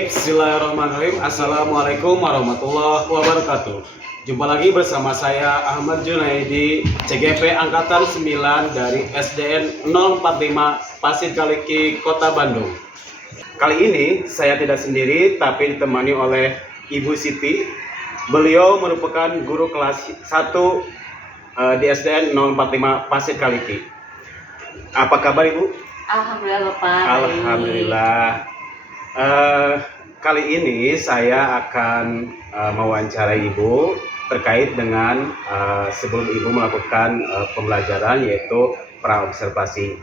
Baik, bismillahirrahmanirrahim. Assalamualaikum warahmatullahi wabarakatuh. Jumpa lagi bersama saya Ahmad Junaidi, CGP Angkatan 9 dari SDN 045 Pasir Kaliki, Kota Bandung. Kali ini saya tidak sendiri, tapi ditemani oleh Ibu Siti. Beliau merupakan guru kelas 1 di SDN 045 Pasir Kaliki. Apa kabar Ibu? Alhamdulillah Bapak. Alhamdulillah. Kali ini saya akan mewawancarai Ibu terkait dengan sebelum Ibu melakukan pembelajaran, yaitu praobservasi.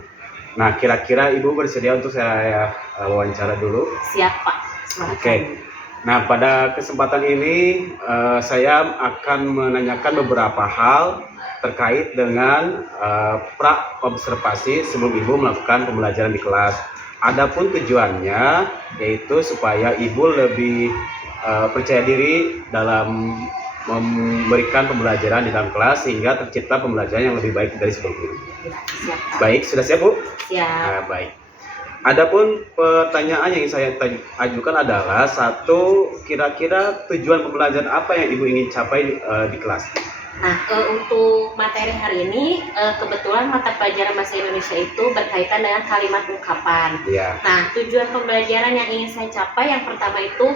Nah, kira-kira Ibu bersedia untuk saya wawancara dulu? Siap Pak. Oke. Nah, pada kesempatan ini saya akan menanyakan beberapa hal terkait dengan praobservasi sebelum Ibu melakukan pembelajaran di kelas. Adapun tujuannya yaitu supaya Ibu lebih percaya diri dalam memberikan pembelajaran di dalam kelas sehingga tercipta pembelajaran yang lebih baik dari sebelumnya. Siap, Pak. Baik, sudah siap Bu? Siap. Nah, baik. Adapun pertanyaan yang saya ajukan adalah satu, kira-kira tujuan pembelajaran apa yang Ibu ingin capai di kelas? Nah, untuk materi hari ini kebetulan mata pelajaran bahasa Indonesia itu berkaitan dengan kalimat ungkapan. Ya. Nah, tujuan pembelajaran yang ingin saya capai yang pertama itu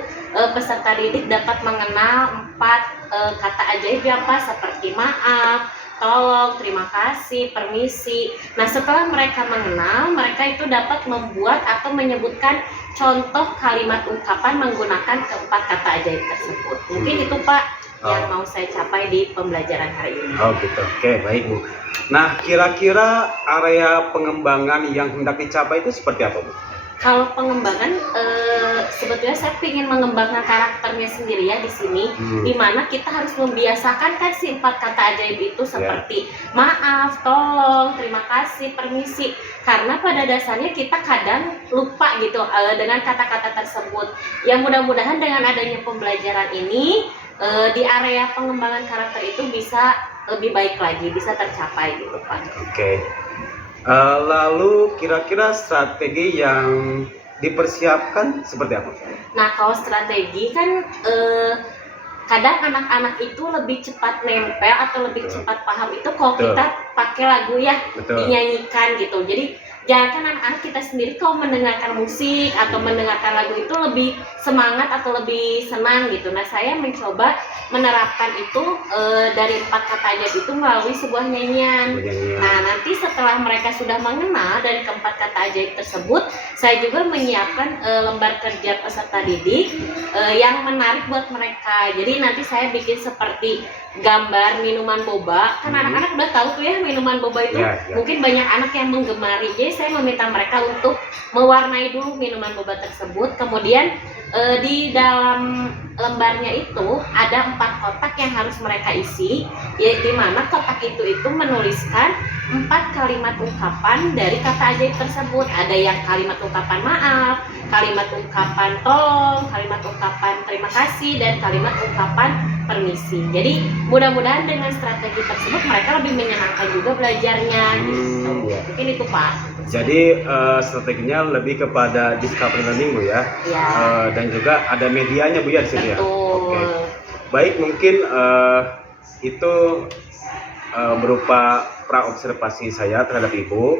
peserta didik dapat mengenal 4 kata ajaib apa seperti maaf, tolong, terima kasih, permisi. Nah, setelah mereka mengenal, mereka itu dapat membuat atau menyebutkan contoh kalimat ungkapan menggunakan keempat kata ajaib tersebut. Mungkin itu Pak yang mau saya capai di pembelajaran hari ini. Oh gitu, oke, baik Bu. Nah, kira-kira area pengembangan yang hendak dicapai itu seperti apa Bu? Kalau pengembangan, sebetulnya saya ingin mengembangkan karakternya sendiri ya di sini, dimana kita harus membiasakan kan si 4 kata ajaib itu seperti maaf, tolong, terima kasih, permisi. Karena pada dasarnya kita kadang lupa gitu dengan kata-kata tersebut. Yang mudah-mudahan dengan adanya pembelajaran ini di area pengembangan karakter itu bisa lebih baik lagi, bisa tercapai gitu Pak. Oke. Lalu kira-kira strategi yang dipersiapkan seperti apa? Nah, kalau strategi kan kadang anak-anak itu lebih cepat nempel atau lebih cepat paham itu kalau kita pakai lagu ya, dinyanyikan gitu. Jadi jangan anak-anak kita sendiri kalau mendengarkan musik atau mendengarkan lagu itu lebih semangat atau lebih senang gitu. Nah, saya mencoba menerapkan itu dari 4 kata ajaib itu melalui sebuah nyanyian. Nah, nanti setelah mereka sudah mengenal dari keempat kata ajaib tersebut, saya juga menyiapkan lembar kerja peserta didik yang menarik buat mereka. Jadi nanti saya bikin seperti gambar minuman boba. Kan anak-anak udah tahu tuh ya minuman boba itu mungkin banyak anak yang menggemari. Jadi saya meminta mereka untuk mewarnai dulu minuman boba tersebut. Kemudian di dalam lembarnya itu ada 4 kotak yang harus mereka isi, di mana kotak itu menuliskan 4 kalimat ungkapan dari kata ajaib tersebut. Ada yang kalimat ungkapan maaf, kalimat ungkapan tolong, kalimat ungkapan terima kasih, dan kalimat ungkapan permisi. Jadi mudah-mudahan dengan strategi tersebut mereka lebih menyenangkan juga belajarnya. Mungkin itu Pak. Jadi strateginya lebih kepada discovery learning Bu ya. Dan juga ada medianya Bu ya di sini ya. Oke. Baik, mungkin itu berupa praobservasi saya terhadap Ibu.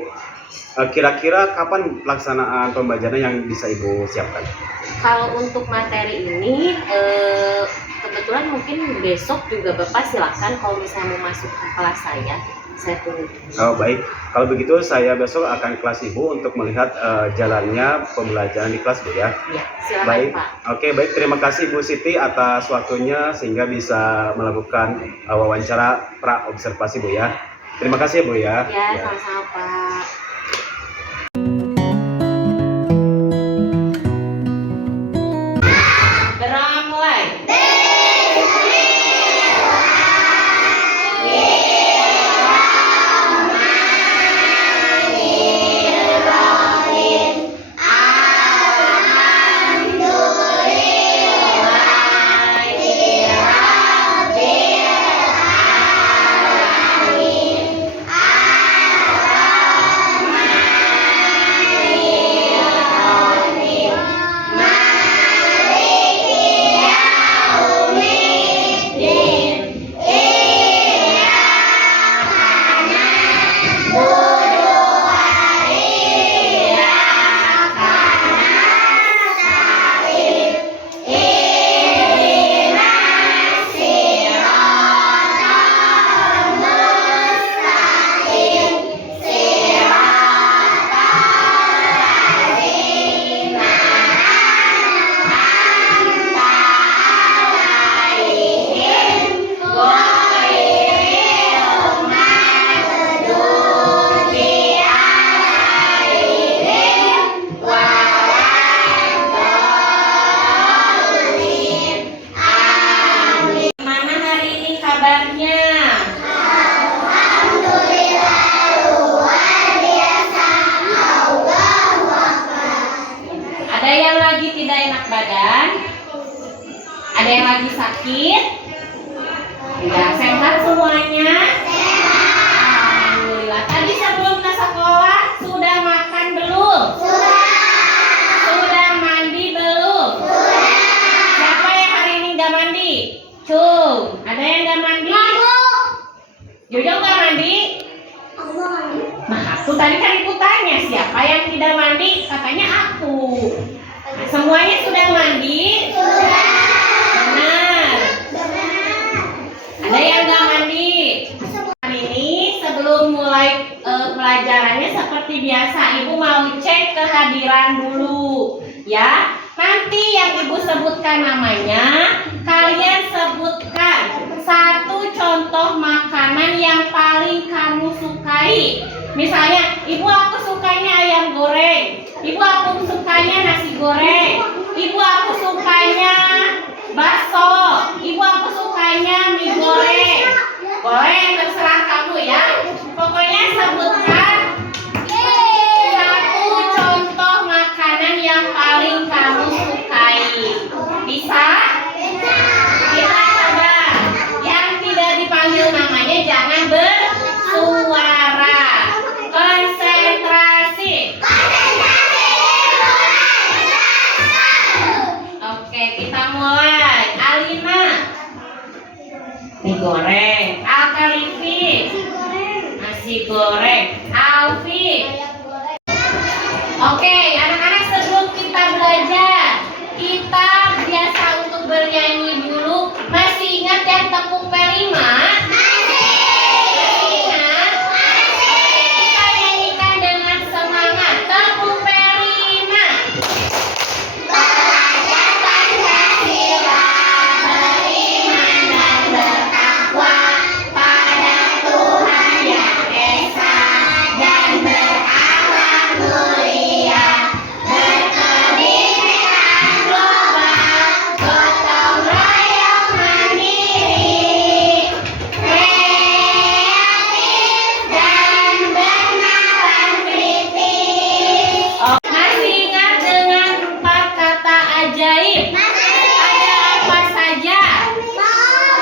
Kira-kira kapan pelaksanaan pembelajaran yang bisa Ibu siapkan? Kalau untuk materi ini kebetulan mungkin besok juga Bapak silakan kalau misalnya mau masuk ke kelas saya tunggu. Oh baik, kalau begitu saya besok akan kelas Ibu untuk melihat jalannya pembelajaran di kelas Bu ya. Iya, silakan baik. Pak. Oke, baik, terima kasih Bu Siti atas waktunya sehingga bisa melakukan wawancara praobservasi Bu ya. Terima kasih Bu ya. Ya, sama-sama Pak. semuanya? Ada yang lagi tidak enak badan? Ada yang lagi sakit? Tidak, sehat semuanya? Alhamdulillah. Tadi sebelum ke sekolah sudah makan belum? Sudah mandi belum? Siapa yang hari ini nggak mandi? Cung, ada yang nggak mandi? Jojo nggak mandi? Nah, aku tadi kan aku tanya siapa yang tidak mandi? Katanya aku. Nah, semuanya sudah mandi? Benar. Ada yang nggak mandi? Hari ini sebelum mulai pelajarannya seperti biasa, Ibu mau cek kehadiran dulu, ya. Nanti yang Ibu sebutkan namanya, kalian sebutkan satu contoh makanan yang paling kamu sukai. Misalnya, Ibu aku sukanya ayam goreng, Ibu aku sukanya nasi goreng, Ibu aku sukanya bakso, Ibu aku sukanya mie goreng. Boleh, terserah kamu ya. Pokoknya sebutkan satu contoh makanan yang paling kamu sukai. Bisa? Kita coba. Yang tidak dipanggil namanya jangan bersuara. Konsentrasi. Oke, kita mulai. Alina. Mie goreng. Alkalifi. Nasi goreng. Alfi. Oke, anak-anak sebelum kita belajar, kita biasa untuk bernyanyi dulu. Masih ingat yang tepung P5? Masih ingat? Kita nyanyikan dengan semangat. Tepung P5. Belajar Pancasila, beriman dan bertakwa pada Tuhan Yang Esa dan berakhlak mulia, berkebinekaan global, gotong royong mandiri, kreatif dan bernalar kritis. Masih ingat dengan 4 kata ajaib? Ada apa saja?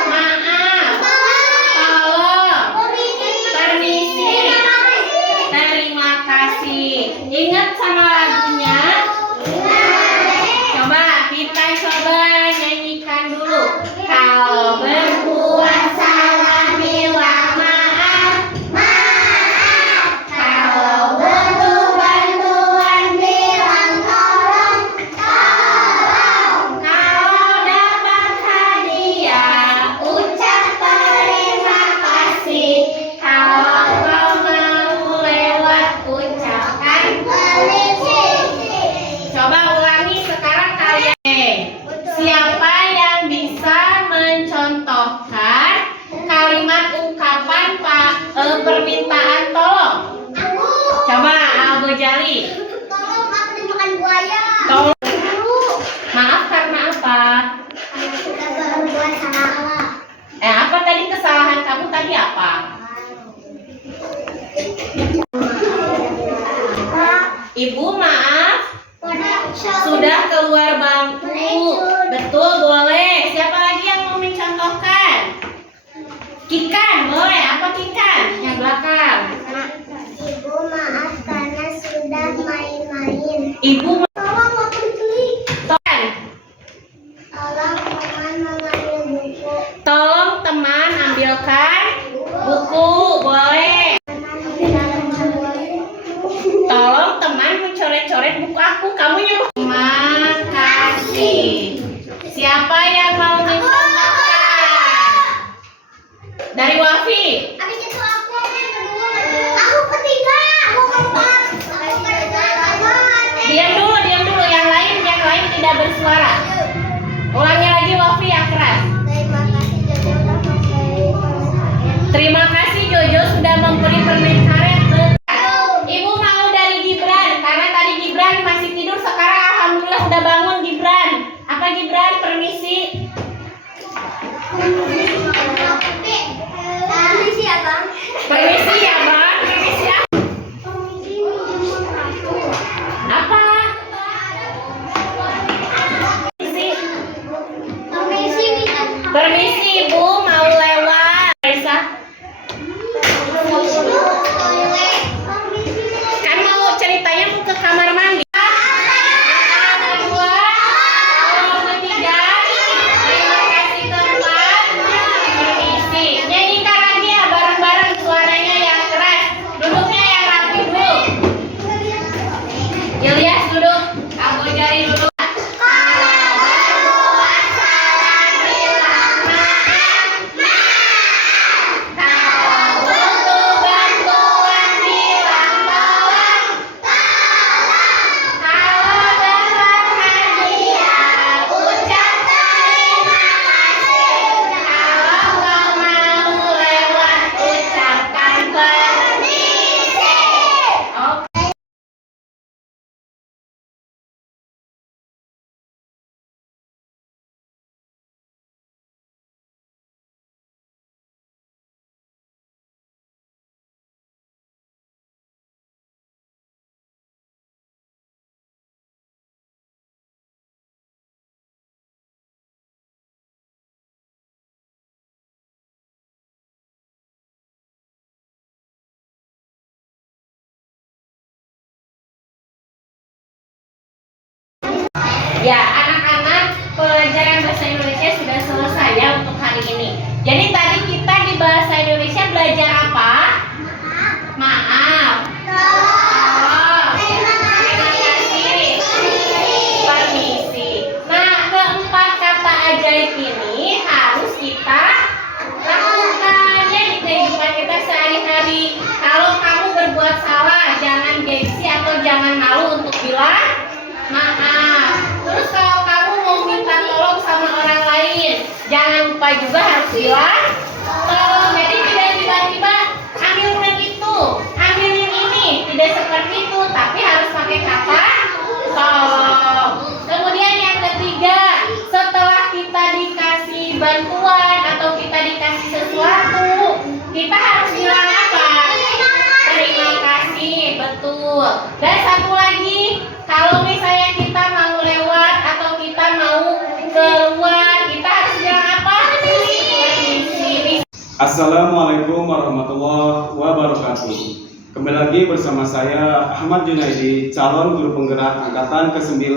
Maaf, tolong, permisi, terima kasih. Ingat sama lagunya? Coba kita nyanyikan dulu. Kalau berbuat salah bilang maaf. Kalau butuh bantuan bilang tolong. Kalau dapat hadiah ucap terima kasih. Kalau kau mau lewat ucapkan permisi. Coba ulangi sekarang kalian. Siapa yang bisa mencontohkan kalimat ungkapan permintaan tolong? Coba Algo Jali. Tolong aku dimakan buaya. Tolong. Maaf karena apa? Karena sudah berbuat salah. Apa tadi kesalahan kamu tadi apa? Ibu maaf sudah keluar bangku. Betul, boleh. Siapa lagi yang mau mencontohkan? Kikan, boleh. Apa Kikan? Yang belakang. Ibu maaf karena sudah main-main. Ibu Tolong aku diculik. Tolong. Tolong teman mengambil buku. Tolong teman ambilkan buku, boleh. Tolong teman mencoret-coret buku aku. Kamu nyuruh. Terima kasih. Siapa yang mau mencontohkan? Dari Wafi. Habis itu aku yang kedua. Aku ketiga. Aku keempat. Aku kedua. Diam dulu. Yang lain tidak bersuara. Ulangi lagi Wafi yang keras. Terima kasih Jojo sudah memberi permen karet. Terima kasih Jojo sudah memberi permen karet. Ibu mau dari Gibran karena tadi Gibran masih tidur, sekarang alhamdulillah sudah bangun Gibran. Apa Gibran? Permisi. Ya, anak-anak, pelajaran bahasa Indonesia sudah selesai ya untuk hari ini. Jadi tadi kita di bahasa Indonesia belajar apa? Maaf. Tolong. Terima kasih. Permisi. Nah, keempat kata ajaib ini harus kita lakukannya di kehidupan kita sehari-hari. Kalau kamu berbuat salah, jangan gengsi atau jangan malu untuk bilang maaf. Terus kalau kamu mau minta tolong sama orang lain, jangan lupa juga harus bilang tolong. Jadi tidak tiba-tiba ambil yang itu, ambil yang ini, tidak seperti itu, tapi harus pakai kata tolong. Kemudian yang ketiga, setelah kita dikasih bantuan atau kita dikasih sesuatu, kita harus bilang apa? Terima kasih, betul. Dan satu lagi, kalau misalnya kita mau lewat atau kita mau keluar, kita harus bilang apa? Permisi. Assalamualaikum warahmatullahi wabarakatuh. Kembali lagi bersama saya Ahmad Junaidi, calon guru penggerak angkatan ke-9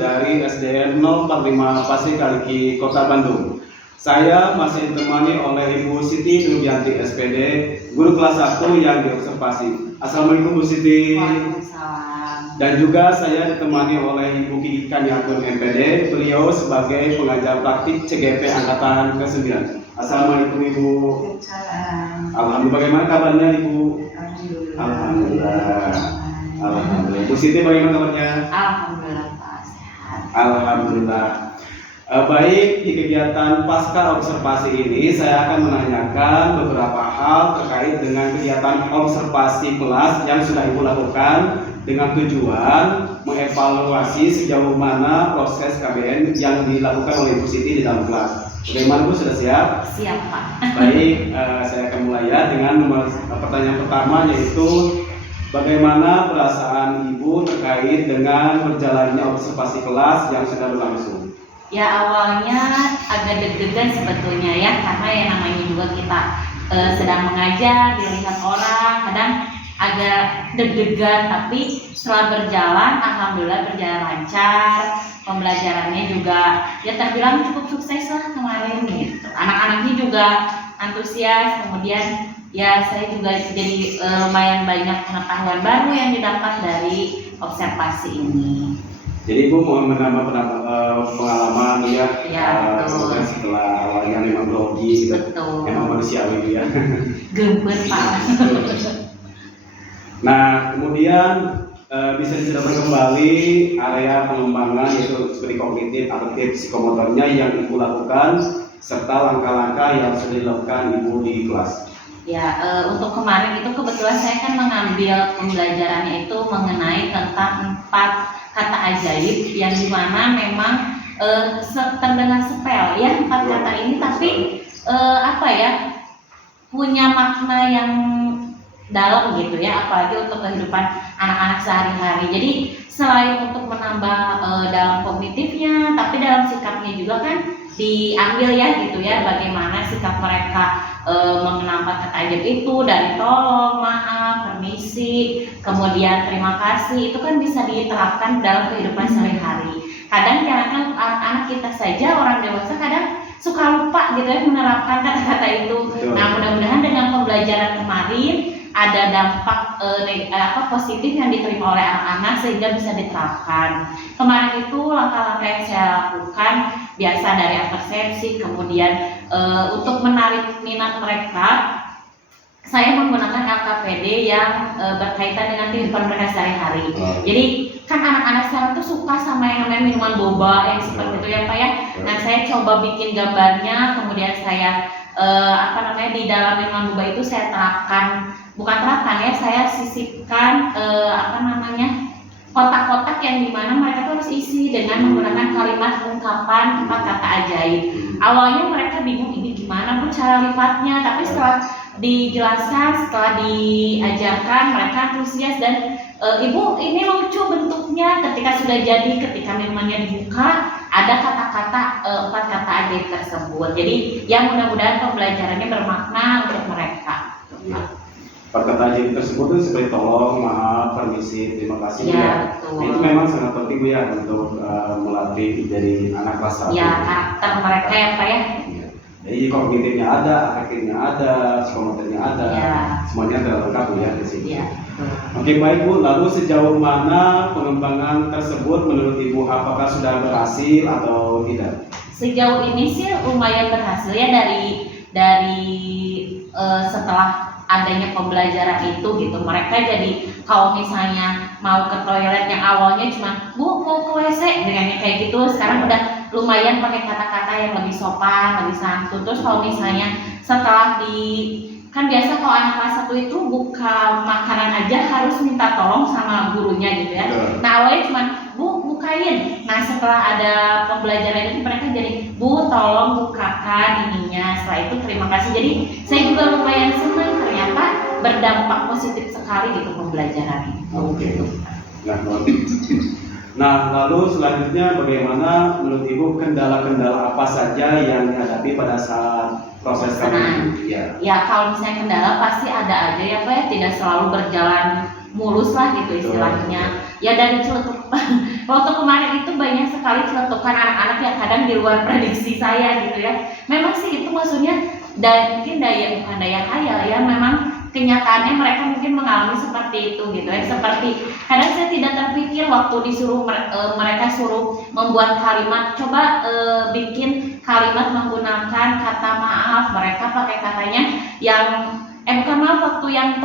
dari SDN 045 Pasir Kaliki, Kota Bandung. Saya masih ditemani oleh Ibu Siti Nurbianti SPD, guru kelas 1 yang diobservasi. Assalamualaikum Bu Siti. Waalaikumsalam. Dan juga saya ditemani oleh Ibu Kiki Kaniakun MPD, beliau sebagai pengajar praktik CGP angkatan ke-9. Assalamualaikum Ibu. Waalaikumsalam. Alhamdulillah, bagaimana kabarnya Ibu? Alhamdulillah. Alhamdulillah. Bu Siti bagaimana kabarnya? Alhamdulillah Pak, sehat. Alhamdulillah. Baik, di kegiatan pasca observasi ini saya akan menanyakan beberapa hal terkait dengan kegiatan observasi kelas yang sudah Ibu lakukan dengan tujuan mengevaluasi sejauh mana proses KBN yang dilakukan oleh Ibu Siti di dalam kelas. Bagaimana Bu, sudah siap? Siap Pak. Baik, saya akan mulai ya dengan pertanyaan pertama, yaitu bagaimana perasaan Ibu terkait dengan berjalannya observasi kelas yang sudah berlangsung? Ya awalnya agak deg-degan sebetulnya ya, karena yang namanya juga kita sedang mengajar, dilihat orang, kadang agak deg-degan, tapi setelah berjalan, alhamdulillah berjalan lancar. Pembelajarannya juga ya terbilang cukup sukses lah kemarin gitu. Anak-anaknya juga antusias, kemudian ya saya juga jadi lumayan banyak pengetahuan baru yang didapat dari observasi ini. Jadi Ibu mau menambah pengalaman ya, betul. Setelah awalnya memang grogi gitu, Betul. memang manusiawi ya. Gemper Pak. Nah, kemudian bisa diceritakan kembali area pengembangan yaitu seperti kognitif, afektif, psikomotornya yang Ibu lakukan serta langkah-langkah yang sudah dilakukan Ibu di kelas. Ya, untuk kemarin itu kebetulan saya kan mengambil pembelajarannya itu mengenai tentang 4 kata ajaib yang dimana memang terdengar sepele ya 4 kata ini, tapi apa ya, punya makna yang dalam gitu ya, apalagi untuk kehidupan anak-anak sehari-hari. Jadi selain untuk menambah dalam kognitifnya, tapi dalam sikapnya juga kan diambil ya gitu ya, bagaimana sikap mereka mengenal 4 kata ajaib itu, dari tolong, maaf, permisi, kemudian terima kasih, itu kan bisa diterapkan dalam kehidupan sehari-hari. Kadang jangan anak-anak kita saja, orang dewasa kadang suka lupa gitu ya menerapkan kata-kata itu. Nah, mudah-mudahan dengan pembelajaran kemarin ada dampak positif yang diterima oleh anak-anak sehingga bisa diterapkan. Kemarin itu langkah-langkah yang saya lakukan biasa dari persepsi, kemudian untuk menarik minat mereka, saya menggunakan LKPD yang berkaitan dengan kehidupan mereka sehari-hari. Jadi kan anak-anak sekarang tuh suka sama yang namanya minuman boba yang seperti itu ya Pak ya. Nah, saya coba bikin gambarnya, kemudian saya di dalam minuman boba itu saya terapkan, bukan terapkan ya, saya sisipkan kotak-kotak yang dimana mereka tuh harus isi dengan menggunakan kalimat ungkapan 4 kata ajaib. Awalnya mereka bingung ini gimana Bu cara lipatnya, tapi setelah dijelaskan, setelah diajarkan, mereka antusias dan Ibu ini lucu bentuknya, ketika sudah jadi, ketika minumannya dibuka ada kata-kata 4 kata ajaib tersebut. Jadi yang mudah-mudahan pembelajarannya bermakna untuk mereka. 4 kata ajib tersebut tuh seperti tolong, maaf, permisi, terima kasih Ya, ya. betul. Itu memang sangat penting Bu ya untuk melatih dari anak kelas 1. Ya, karakter mereka ya Pak ya. Iya. Jadi kognitifnya ada, afektifnya ada, psikomotornya ada, Ya. semuanya terlengkap Bu ya di sini. Ya. Oke baik Bu, lalu sejauh mana pengembangan tersebut menurut Ibu, apakah sudah berhasil atau tidak? Sejauh ini sih lumayan berhasil ya dari setelah adanya pembelajaran itu gitu, mereka jadi kalau misalnya mau ke toilet yang awalnya cuma Bu mau ke WC dengannya kayak gitu, sekarang udah lumayan pakai kata-kata yang lebih sopan, lebih santun. Terus kalau misalnya setelah kan biasa kalau anak kelas 1 itu buka makanan aja harus minta tolong sama gurunya gitu ya. Nah awalnya cuma Bu bukain. Nah setelah ada pembelajaran itu mereka jadi Bu tolong bukakan ininya. Setelah itu terima kasih. Jadi saya juga lumayan senang, ternyata berdampak positif sekali gitu pembelajaran ini. Oke. Nah, lalu selanjutnya bagaimana menurut Ibu kendala-kendala apa saja yang dihadapi pada saat proses Pelaksanaan. Ya. Ya kalau misalnya kendala pasti ada aja ya Pak ya, tidak selalu berjalan mulus lah gitu istilahnya. Ya dari celetuk waktu kemarin itu banyak sekali celetukan anak-anak yang kadang di luar prediksi saya gitu ya. Memang sih itu maksudnya mungkin bukan daya khayal ya, memang kenyataannya mereka mungkin mengalami seperti itu gitu ya. Seperti kadang saya tidak terpikir waktu disuruh mereka suruh membuat kalimat, coba bikin kalimat menggunakan kata maaf, mereka pakai katanya yang bukan maaf, waktu yang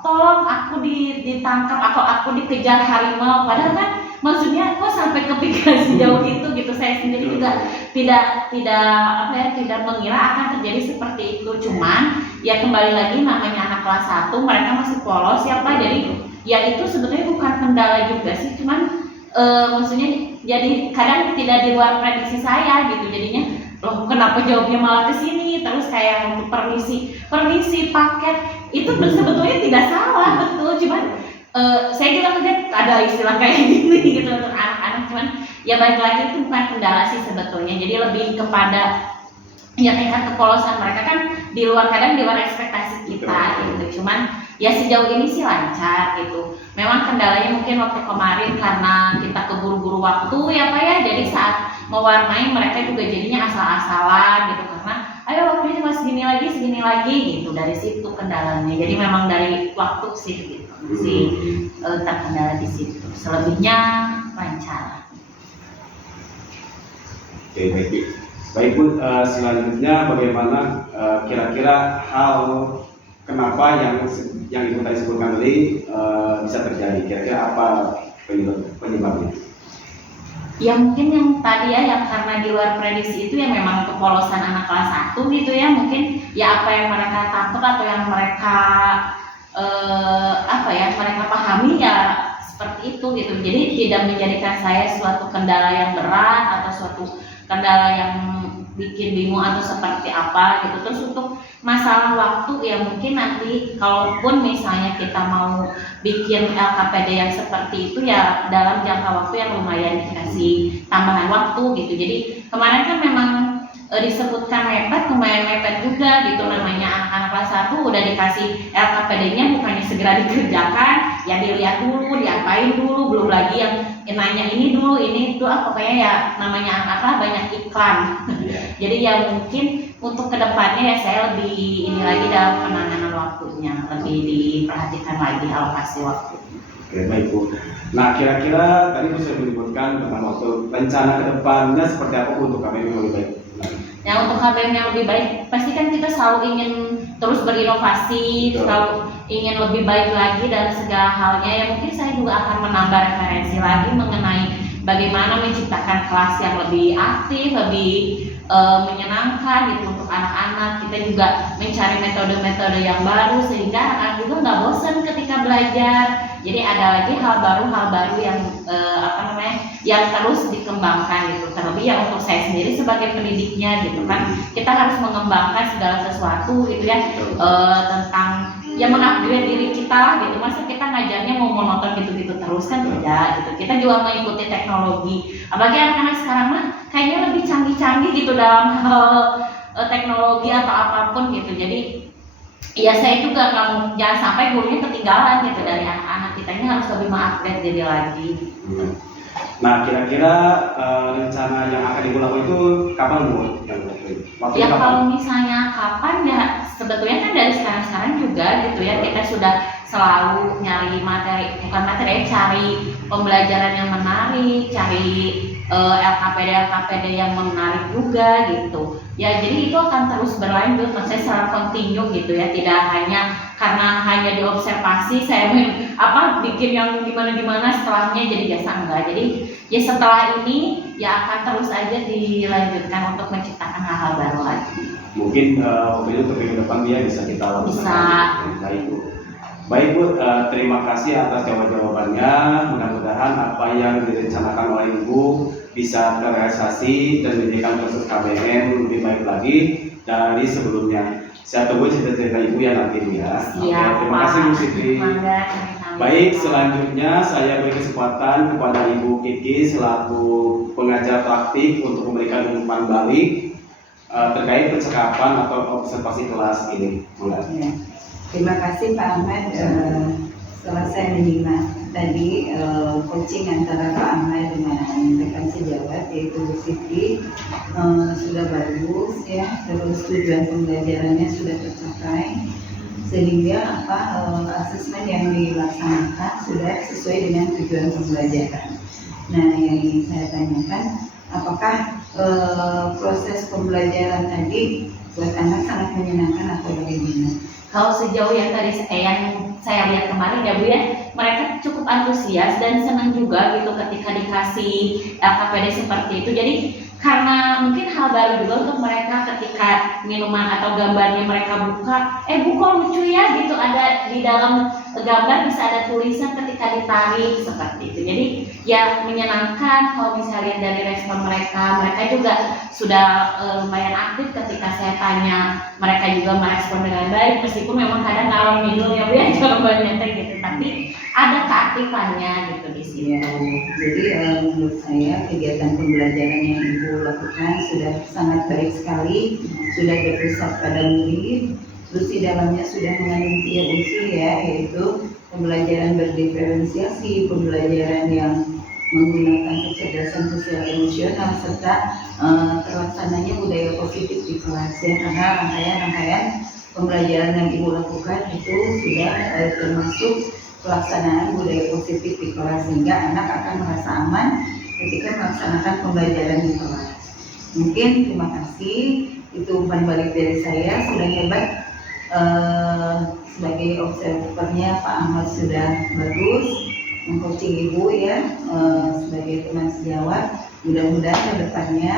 tolong aku ditangkap, aku dikejar harimau, padahal kan maksudnya kok sampai kepikiran sejauh itu gitu. Saya sendiri juga tidak mengira akan terjadi seperti itu. Cuman ya kembali lagi namanya anak kelas 1, mereka masih polos ya Pak. Jadi ya itu sebetulnya bukan kendala juga sih, cuman maksudnya jadi kadang tidak di luar prediksi saya gitu. Jadinya loh kenapa jawabnya malah ke sini, terus kayak untuk permisi paket itu sebetulnya tidak salah, betul, cuman saya juga kaget ada istilah kayak gini gitu untuk anak-anak. Cuman ya balik lagi itu bukan kendala sih sebetulnya, jadi lebih kepada ya tingkat kepolosan mereka kan di luar ekspektasi kita gitu. Cuman ya sejauh ini sih lancar gitu. Memang kendalanya mungkin waktu kemarin karena kita keburu-buru waktu ya Pak ya, jadi saat mewarnai mereka juga jadinya asal-asalan gitu, karena ayo waktunya cuma segini lagi gitu. Dari situ kendalanya, jadi memang dari waktu sih gitu terkendala di situ. Selebihnya lancar. Oke baik Bu, selanjutnya bagaimana kira-kira hal kenapa yang Ibu tadi sebutkan tadi bisa terjadi, kira-kira apa penyebabnya? Ya mungkin yang tadi ya, yang karena di luar prediksi itu ya memang kepolosan anak kelas 1 gitu ya. Mungkin ya apa yang mereka tangkap atau yang mereka mereka pahami ya seperti itu gitu. Jadi tidak menjadikan saya suatu kendala yang berat atau suatu kendala yang bikin bingung atau seperti apa gitu. Terus untuk masalah waktu ya mungkin nanti kalaupun misalnya kita mau bikin LKPD yang seperti itu ya dalam jangka waktu yang lumayan dikasih tambahan waktu gitu. Jadi kemarin kan memang disebutkan mepet, lumayan mepet juga gitu, namanya anak-anak kelas 1 udah dikasih LKPD-nya bukannya segera dikerjakan, ya dilihat dulu, diapain dulu, belum lagi yang nanya ini dulu, ini itu pokoknya ya namanya anak-anak banyak iklan. Jadi ya mungkin untuk kedepannya ya saya lebih ini lagi dalam penanganan waktunya, lebih diperhatikan lagi alokasi waktu. Oke baik Bu. Nah kira-kira tadi bisa menyebutkan tentang waktu, rencana kedepannya seperti apa untuk KBM yang lebih baik? Ya untuk KBM yang lebih baik pasti kan kita selalu ingin terus berinovasi, selalu ingin lebih baik lagi dalam segala halnya. Ya mungkin saya juga akan menambah referensi lagi mengenai bagaimana menciptakan kelas yang lebih aktif, lebih menyenangkan gitu untuk anak-anak. Kita juga mencari metode-metode yang baru sehingga anak-anak juga nggak bosan ketika belajar. Jadi ada lagi hal baru yang yang terus dikembangkan gitu. Terlebih ya untuk saya sendiri sebagai pendidiknya gitu kan, kita harus mengembangkan segala sesuatu gitu ya, tentang ya mengupgrade diri kita lah gitu. Masa kita ngajarnya mau monoton gitu-gitu terus kan tidak gitu. Kita juga mengikuti teknologi. Apalagi anak-anak sekarang mah kayaknya lebih canggih-canggih gitu dalam hal teknologi atau apapun gitu. Jadi ya saya juga kalau jangan sampai gurunya ketinggalan gitu dari anak-anak, kita ini harus lebih mengupgrade diri lagi. Nah, kira-kira rencana yang akan dilakukan itu kapan Bu? Waktu Ya kapan? kalau misalnya kapan ya sebetulnya kan dari sekarang juga gitu ya, kita sudah selalu nyari materi, bukan materi, cari pembelajaran yang menarik, cari LKPD yang menarik juga gitu. Ya jadi itu akan terus berlanjut, maksudnya secara kontinu gitu ya, tidak hanya karena hanya diobservasi saya bikin yang gimana setelahnya jadi biasa, enggak. Jadi ya setelah ini ya akan terus aja dilanjutkan untuk menciptakan hal-hal baru lagi. Mungkin waktu untuk minggu depan dia bisa kita lakukan. Bisa. Baik Bu. Baik Bu, terima kasih atas jawabannya. Mudah-mudahan apa yang direncanakan oleh Ibu bisa terrealisasi dan menjadikan proses KBM lebih baik lagi dari sebelumnya. Saya tunggu cerita-cerita Ibu ya nanti Bu ya. Siap, Terima kasih Bu Siti. Baik, selanjutnya saya beri kesempatan kepada Ibu Kiki selaku pengajar praktik untuk memberikan umpan balik terkait percakapan atau observasi kelas ini. Ya. Terima kasih Pak Ahmad. Setelah saya menyimak tadi coaching antara Pak Ahmad dengan rekan sejawat yaitu Bu Siti sudah bagus ya, terus tujuan pembelajarannya sudah tercapai sehingga asesmen yang dilaksanakan sudah sesuai dengan tujuan pembelajaran. Nah, yang ingin saya tanyakan, apakah proses pembelajaran tadi buat anak sangat menyenangkan atau bagaimana? Kalau sejauh yang tadi yang saya lihat kemarin ya Bu ya, mereka cukup antusias dan senang juga gitu ketika dikasih LKPD seperti itu. Jadi karena mungkin hal baru juga untuk mereka ketika minuman atau gambarnya mereka buka, Bu kok lucu ya gitu, ada di dalam gambar bisa ada tulisan ketika ditarik seperti itu. Jadi ya menyenangkan kalau misalnya dari respon mereka juga sudah lumayan aktif ketika saya tanya, mereka juga merespon dengan baik meskipun memang kadang ngalor ngidul ya Bu ya jawabannya gitu, tapi ada keaktifannya gitu di situ. Ya, jadi menurut saya kegiatan pembelajaran yang Ibu lakukan sudah sangat baik sekali, sudah berpusat pada murid, terus di dalamnya sudah mengandung 3 unsur ya, yaitu pembelajaran berdiferensiasi, pembelajaran yang menggunakan kecerdasan sosial emosional, serta terlaksananya budaya positif di kelas ya, karena rangkaian pembelajaran yang Ibu lakukan itu sudah termasuk pelaksanaan budaya positif di kelas, sehingga anak akan merasa aman ketika melaksanakan pembelajaran di kelas. Mungkin terima kasih, itu umpan balik dari saya. Sudah hebat sebagai observernya Pak Ahmad, sudah bagus mengcoaching Ibu ya sebagai teman sejawat. Mudah-mudahan ke depannya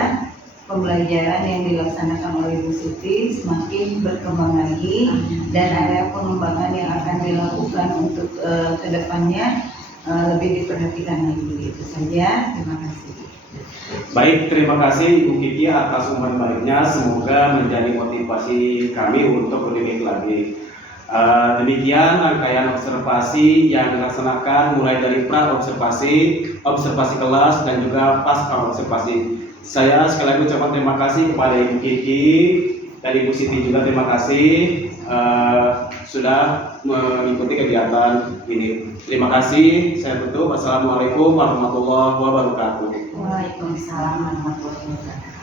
pembelajaran yang dilaksanakan oleh Bu Siti semakin berkembang lagi dan area pengembangan yang akan dilakukan untuk ke depannya lebih diperhatikan lagi. Itu saja, terima kasih. Baik, terima kasih Ibu Kiki atas umpan baliknya. Semoga menjadi motivasi kami untuk lebih baik lagi. Demikian rangkaian observasi yang dilaksanakan mulai dari pra-observasi, observasi kelas, dan juga pasca observasi. Saya sekali lagi ucapkan terima kasih kepada Ibu Kiki dan Ibu Siti juga terima kasih sudah mengikuti kegiatan ini. Terima kasih. Saya tutup. Wassalamualaikum warahmatullahi wabarakatuh. Waalaikumsalam warahmatullahi wabarakatuh.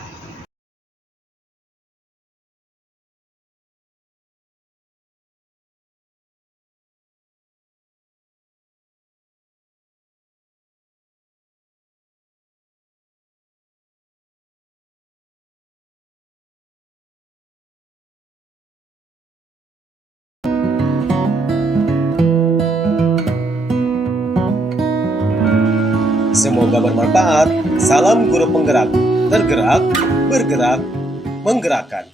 Semoga bermanfaat. Salam guru penggerak, tergerak, bergerak, menggerakkan.